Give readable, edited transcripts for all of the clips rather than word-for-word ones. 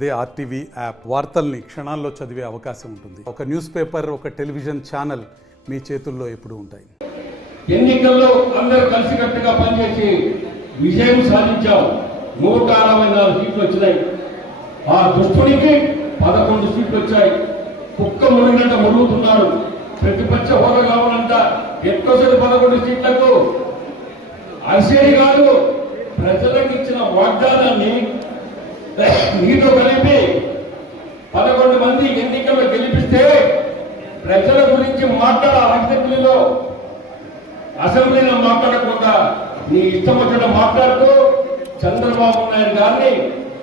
అదే RTV app వార్తల్ని క్షణాల్లో చదివే అవకాశం ఉంటుంది. ఒక న్యూస్ పేపర్, ఒక టెలివిజన్ ఛానల్ మీ చేతుల్లో ఎప్పుడూ ఉంటాయి. ఎన్నికల్లో అందరూ కలిసికట్టుగా పనిచేసి విజయం సాధించాం. 164 సీట్లు వచ్చినాయి. ఆ దుష్టుడికి 11 సీట్లు వచ్చాయి. కుక్క మునిగినంత మురుగుతున్నారు. ప్రతిపక్ష హోదా కావాలంట ఎక్కువసేపు 11 సీట్లకు అరిసేది కాదు. ప్రజలకు ఇచ్చిన వాగ్దానాన్ని మీతో కలిపి 11 మంది ఎన్నికల్లో గెలిపిస్తే ప్రజల గురించి అసెంబ్లీలో మాట్లాడకుండా నీ ఇష్టం వచ్చిన మాట్లాడుతూ చంద్రబాబు నాయుడు గారిని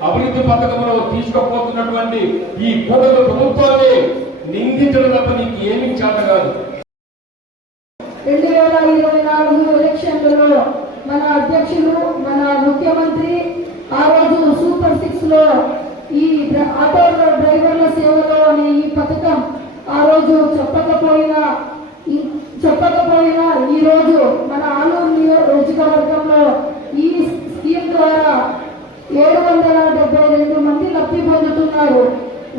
అభివృద్ధి పథకంలో తీసుకుపోతున్నటువంటి ఈ కూటమి ప్రభుత్వాన్ని నిందించడం తప్ప నీకు ఏమీ చేత కాదు. 2024 ఎలక్షన్లలో మన అధ్యక్షులు, మన ముఖ్యమంత్రి ఆ రోజు సూపర్ 6 లో ఈ ఆటో డ్రైవర్ల సేవలో అనే ఈ పథకం ఆ రోజు చెప్పకపోయినా ఈ రోజు మన ఆలూరు నియోజకవర్గంలో ఈ స్కీమ్ ద్వారా 772 మంది లబ్ధి పొందుతున్నారు.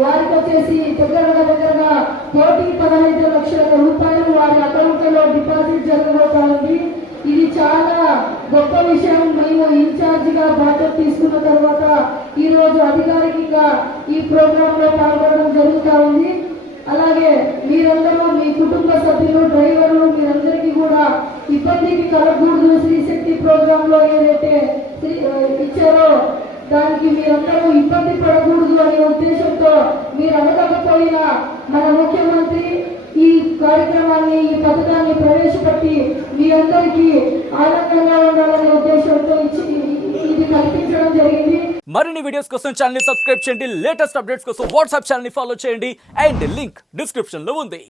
వారికి వచ్చేసి దగ్గరగా 1,15 లక్షల రూపాయలు వారి అకౌంట్లో డిపాజిట్ జరగబోతోంది. ఇది చాలా గొప్ప విషయం. మేము ఇన్ఛార్జిగా బాధ్యత తీసుకున్న తర్వాత ఈ రోజు అధికారికంగా ఈ ప్రోగ్రామ్ లో పాల్గొనడం జరుగుతూ ఉంది. అలాగే మీరందరూ మీ కుటుంబ సభ్యులు, డ్రైవర్లు మీరందరికీ కూడా ఇబ్బందికి కలగకూడదు. శ్రీశక్తి ప్రోగ్రామ్ లో ఏదైతే ఇచ్చారో దానికి మీరందరూ ఇబ్బంది పడకూడదు అనే ఉద్దేశంతో మీరు అడగకపోయినా మన ముఖ్యమంత్రి ఈ కార్యక్రమాన్ని, ఈ పథకాన్ని ప్రవేశపెట్టి మీ అందరికీ ఆనందంగా ఉండాలనే ఉద్దేశంతో ఇది కల్పించడం జరిగింది. మరిన్ని వీడియోస్ కోసం ఛానల్ ని సబ్స్క్రైబ్ చేయండి. లేటెస్ట్ అప్డేట్స్ కోసం వాట్సాప్ ఛానల్ ని ఫాలో చేయండి. అండ్ లింక్ డిస్క్రిప్షన్ లో ఉంది.